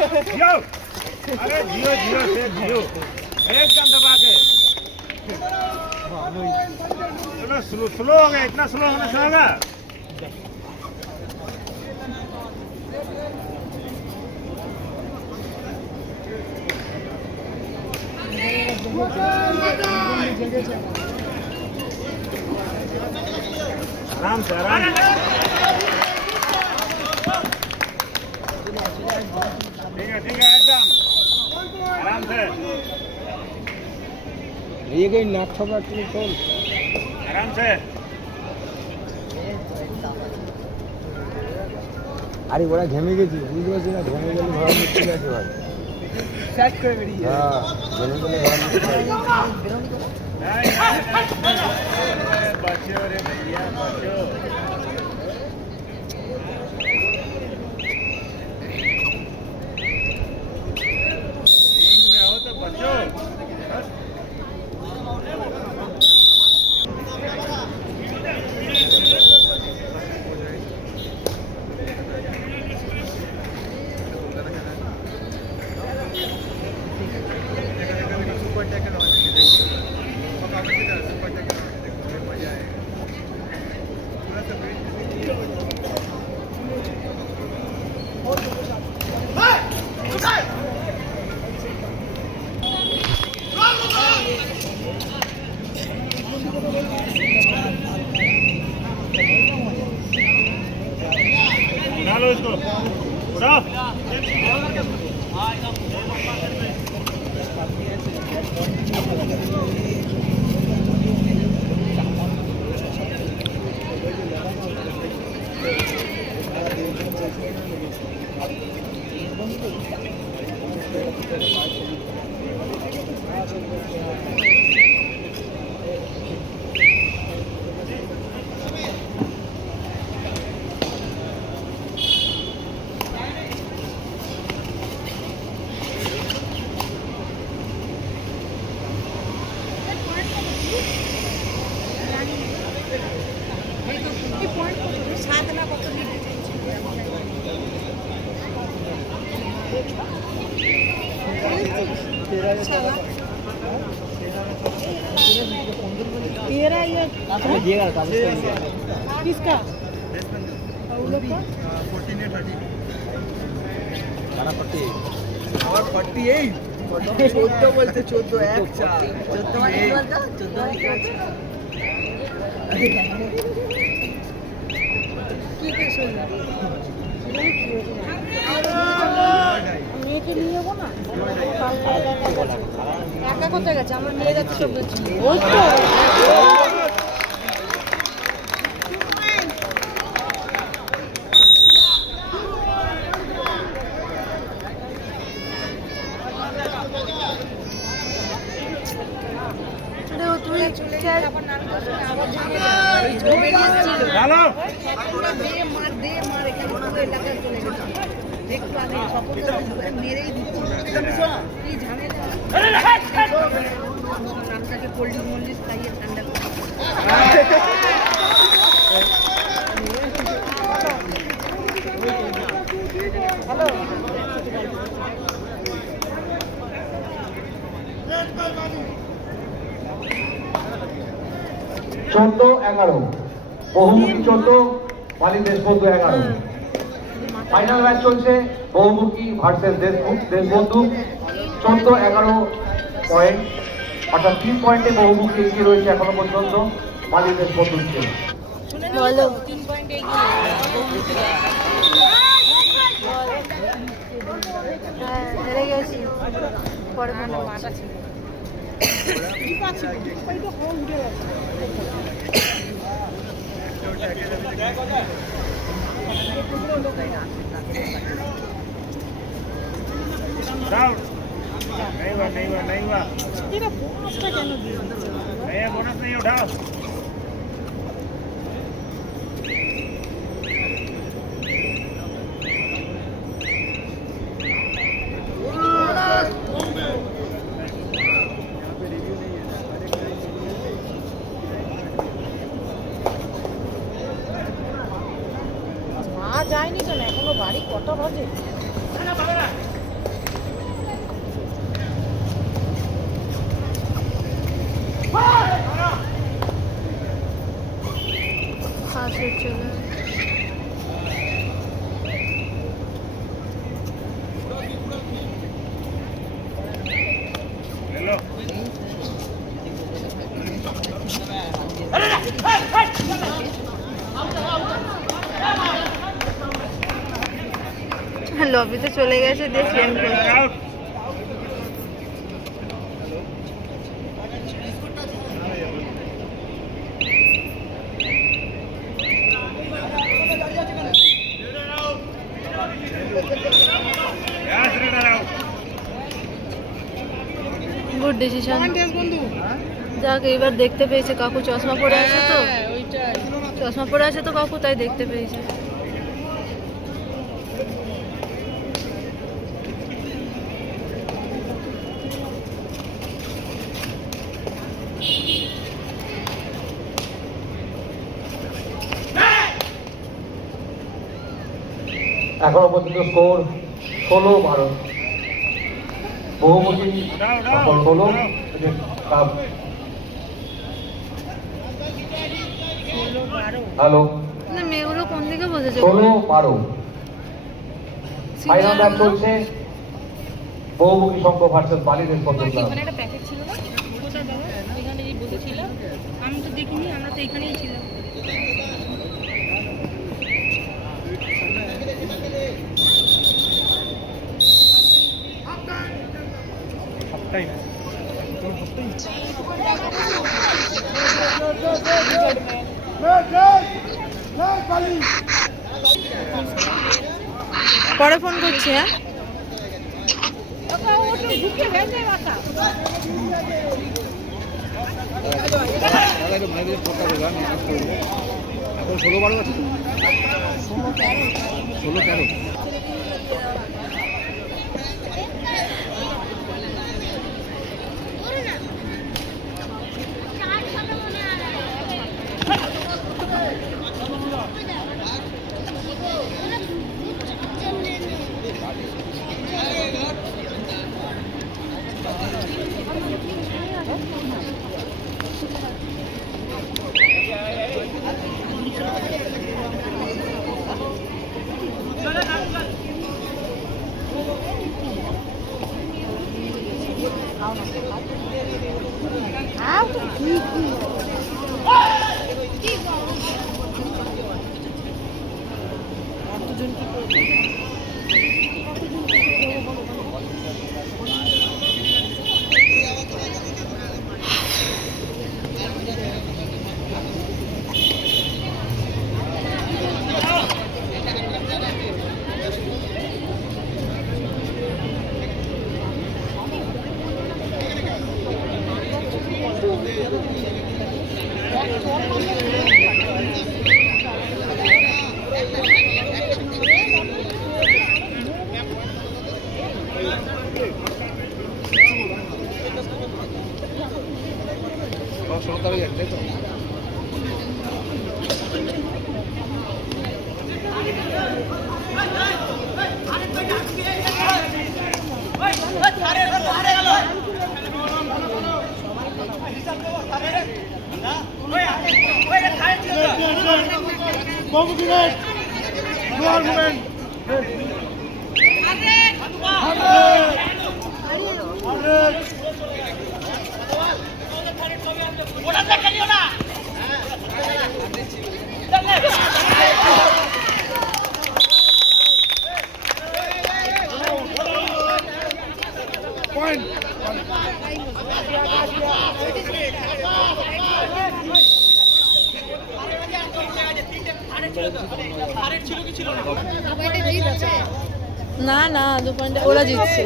जियो अरे जियो जियो से जियो एकदम दबा के चलो स्लो स्लो हो गया इतना स्लो होना से होगा आराम से आराम ठीक है एकदम आराम से ये गई नाक खबर तुम कौन आराम से আরে ওরা ঘেমে গেছে বুঝতে পারছি না ঘেমে গেলে ঘর মুক্তি আছে ভাই সেট করে বেরিয়ে হ্যাঁ ঘেমে গেলে ঘর মুক্তি আছে बच्चों रे भैया बच्चों रिंग में हो तो बच्चों डालो इसको उड़ाओ तेरा ये किसका চোদ্দ বলতে 14 মেয়েকে নিয়ে যাবো না একা কোথায় গেছে আমার মেয়ে যাচ্ছে সব ওই তো डालो মেরেই দিচ্ছে কোল্ড মল্লিশ খাইয়ে ঠান্ডা হ্যালো 14-11 বহুমুখী 14 মালি দেশবন্ধু 11 ফাইনাল ম্যাচ চলছে বহুমুখী ভার্সেস দেশবন্ধু 14-11 পয়েন্ট অর্থাৎ 3 পয়েন্টে বহুমুখী এগিয়ে রয়েছে এখনো পর্যন্ত মালি দেশবন্ধুর টিম বলো 3 পয়েন্ট এগিয়ে হেরে গেছি পরে কোনো মাটা ছিল কি পাচ্ছি তো হোম উঠে গেছে डाउन नहीं हुआ तेरा बोनस का क्या नहीं नहीं बोनस नहीं उठाओ যায়নি কেন এখনো বাড়ি কত বাজে পাশে চলে হ্যালো লবিতে চলে গেছে দিয়ে ফ্রেম করছে। Out Yes, Rita out. Good decision. যাক এইবার দেখতে পেয়েছে কাকু, চশমা পরে আছে তো, চশমা পরে আছে তো কাকু, তাই দেখতে পেয়েছে। এখনো পর্যন্ত স্কোর 16-12। বহুমুখী সফল হলো কাপ। হ্যালো, না মেয়েগুলো কোন দিকে বসেছে? 16-12 ফাইনাল ম্যাচ চলছে। বহুমুখী সংঘ ভার্সেস বালি দেশবন্ধু ক্লাব। এখানে একটা প্যাকেট ছিল না, কোথায় বাবা? এখানে যে বসেছিল, আমি তো দেখিনি, আমরা তো এখানেই ছিলাম। পরে ফোন করছি। হ্যাঁ এখন 16-12 আছে তো, 16-13। না না 2 পয়েন্টে ওরা জিতছে,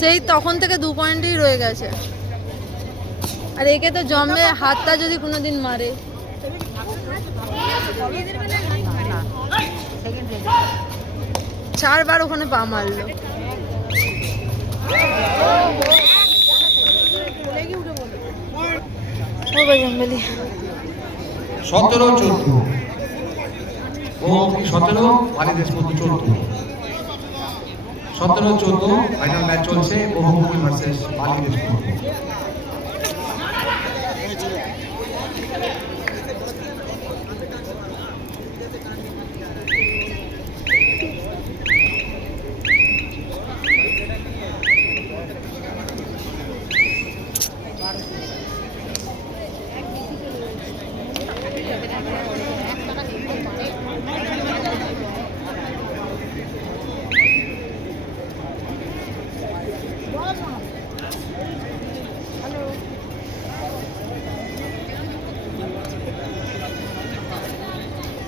সেই তখন থেকে 2 পয়েন্টেই রয়ে গেছে। আর একে তো জমে হাতটা যদি কোনোদিন মারে। 4 বার ওখানে পা মারলো। ও বজরঙ্গবলী 17-14 বহুমুখী 17 বালি দেশবন্ধু 14। 17-14 ফাইনাল ম্যাচ চলছে। বহুমুখী ভার্সেস বালি দেশবন্ধু।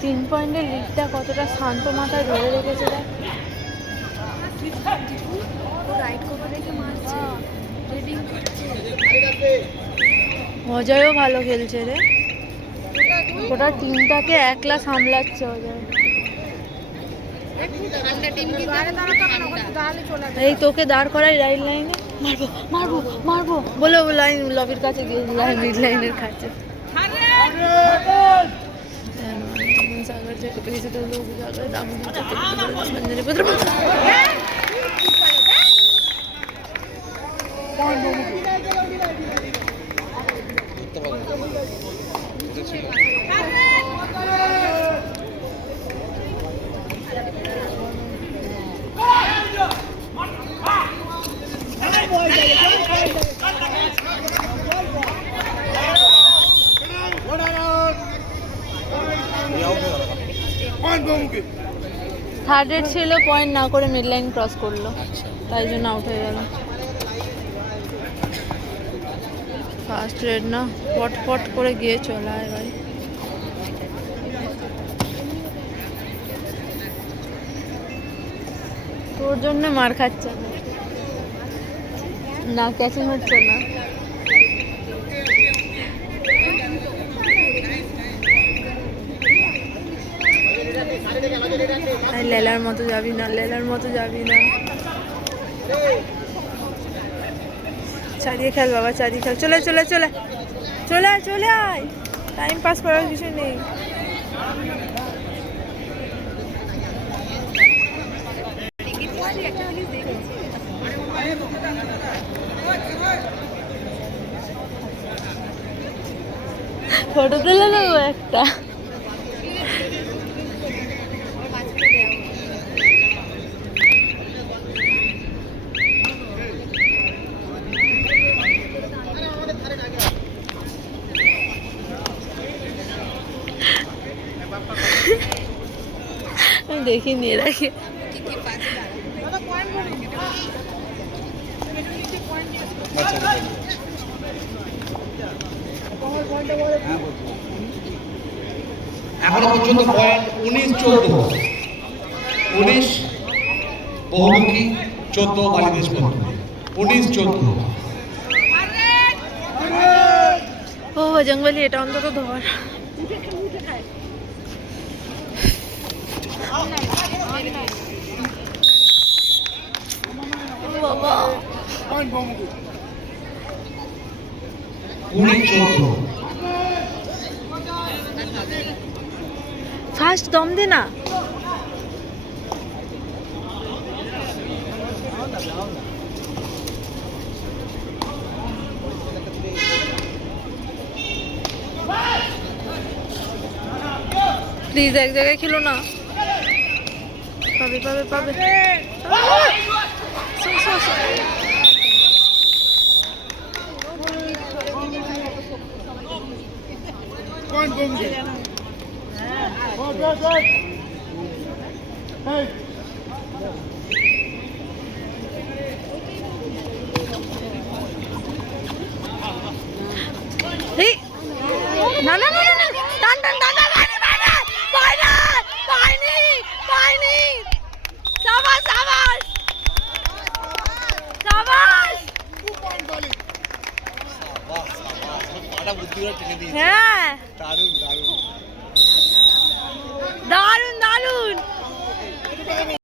3 পয়েন্টের লিডটা কতটা শান্ত মাথায় ধরে রেখেছে দেখ। অজয়ও ভালো খেলছে রে, ওটা টিমটাকে একলা সামলাচ্ছে অজয়। এই তোকে দাঁড় করাই রাইট লাইনে, মারবো মারবো মারবো বলে ও লাইন লবির কাছে গিয়ে মিড লাইনের কাছে। सागर जगह पे किसी तो लोग जाकर दामोदर मंदिर पुत्र থার্ড রেড ছিল, পয়েন্ট না করে মিড লাইন ক্রস করলো, তাই জন্য আউট হয়ে গেল। ফার্স্ট রেড না, পট পট করে গিয়ে চলে আয় ভাই। তোর জন্য মার খাচ্ছে না, ক্যাচিং হচ্ছে না। লেলার মতো যাবি না, লেলার মতো যাবি না। চারিয়ে খেল বাবা, চারিয়ে খেল। চলে চলে চলে চলে আয়, চলে আয়, টাইম পাস করার কিছু নেই। ফটো তুলে দেবো একটা। আমি দেখিনি এর আগে। এখনো পর্যন্ত পয়েন্ট 19-14, 19 বহুমুখী, 14 বালি দেশবন্ধু। 19-14। ও জঙ্গলি, এটা অন্তত ধর। বাবা 19-14। ফার্স্ট দম দে না। প্লিজ এক জায়গায় খেলো না, পাবে পাবে পাবে। না না না না, টান টান টান টান, পাইনি পাইনি পাইনি। সাবাস সাবাস সাবাস। হ্যাঁ দারুন দারুন দারুন।